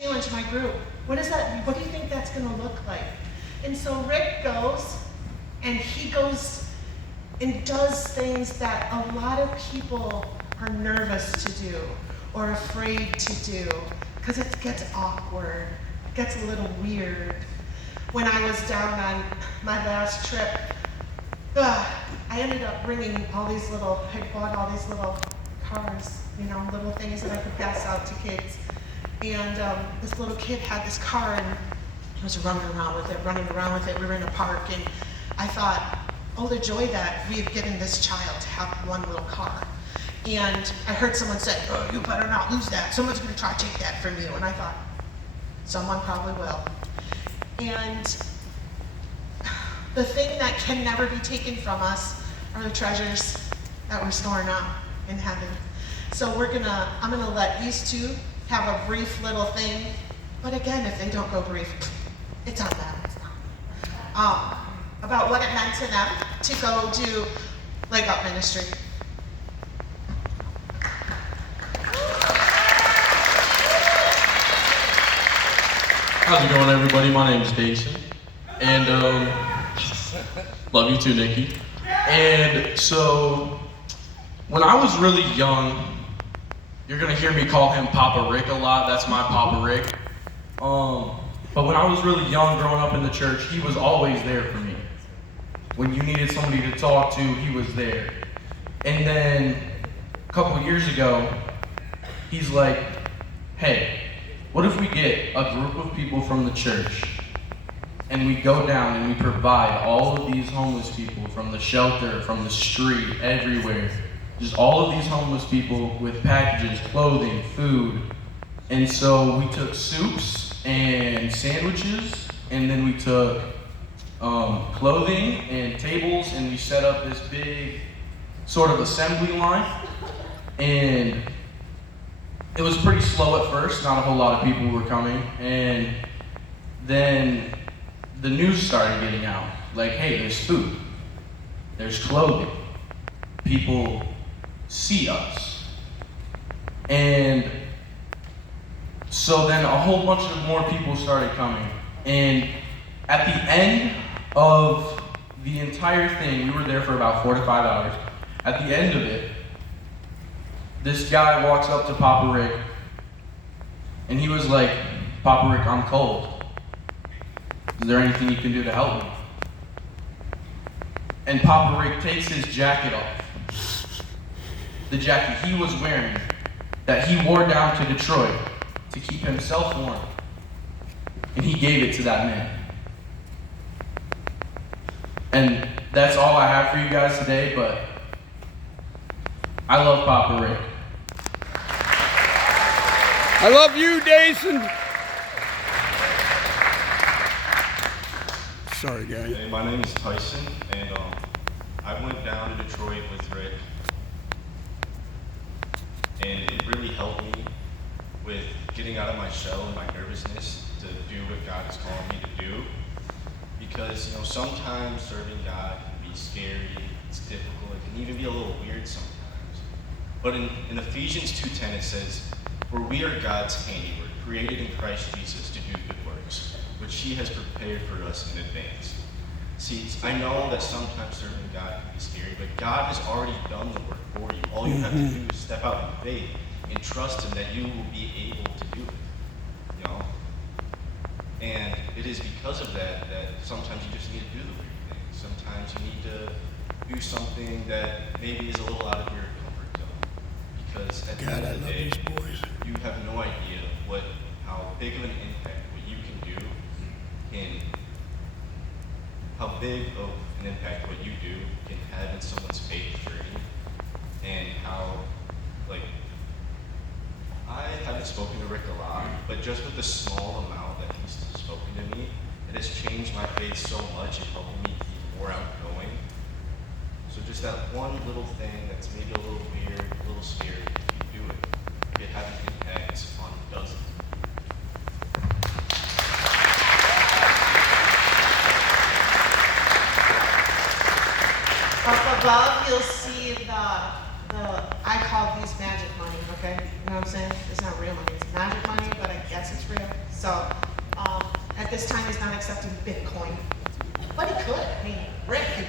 into my group. What is that? What do you think that's going to look like? And so Rick goes, and he goes and does things that a lot of people are nervous to do or afraid to do because it gets awkward, it gets a little weird. When I was down on my last trip, I ended up bringing all these little, I bought all these little cars, little things that I could pass out to kids. And this little kid had this car and was running around with it. We were in a park, and I thought, oh, the joy that we've given this child to have one little car. And I heard someone say, oh, you better not lose that. Someone's going to try to take that from you. And I thought, someone probably will. And the thing that can never be taken from us are the treasures that we're storing up in heaven. So I'm gonna let these two have a brief little thing. But again, if they don't go brief, it's on them. About what it meant to them to go do Leg Up Ministry. How's it going, everybody? My name is Jason, and love you too, Nikki. And so, when I was really young, you're gonna hear me call him Papa Rick a lot. That's my Papa Rick. But when I was really young, growing up in the church, he was always there for me. When you needed somebody to talk to, he was there. And then a couple of years ago, he's like, hey, what if we get a group of people from the church and we go down and we provide all of these homeless people from the shelter, from the street, everywhere, just all of these homeless people with packages, clothing, food. And so we took soups and sandwiches, and then we took clothing and tables, and we set up this big sort of assembly line. And it was pretty slow at first, not a whole lot of people were coming, and then the news started getting out, like, hey, there's food, there's clothing, people see us. And so then a whole bunch of more people started coming, and at the end of the entire thing, we were there for about 4 to 5 hours, at the end of it, this guy walks up to Papa Rick, and he was like, Papa Rick, I'm cold. Is there anything you can do to help me? And Papa Rick takes his jacket off. The jacket he was wearing, that he wore down to Detroit to keep himself warm. And he gave it to that man. And that's all I have for you guys today, but I love Papa Rick. I love you, Jason. Sorry, guys. Hey, my name is Tyson, and I went down to Detroit with Rick, and it really helped me with getting out of my shell and my nervousness to do what God is calling me to do. Because sometimes serving God can be scary, it's difficult, it can even be a little weird sometimes. But in Ephesians 2:10 it says, "For we are God's handiwork, created in Christ Jesus to do good works, which He has prepared for us in advance." See, I know that sometimes serving God can be scary, but God has already done the work for you. All you have to do is step out in faith and trust Him that you will be able to do it. And it is because of that sometimes you just need to do the weird things. Sometimes you need to do something that maybe is a little out of your comfort zone. Because at the end of the day, you have no idea how big of an impact what you can do can have in someone's faith journey, and how, I haven't spoken to Rick a lot, but just with the small amount that he's spoken to me, it has changed my faith so much and helped me be more outgoing. So just that one little thing that's maybe a little weird, a little scary, if you do it, it can have an impact on dozens. Up above, you'll see I call these magic money, okay? You know what I'm saying? It's not real money, it's magic money, but I guess it's real. true. So, at this time, he's not accepting Bitcoin. But he could. I mean, Rick could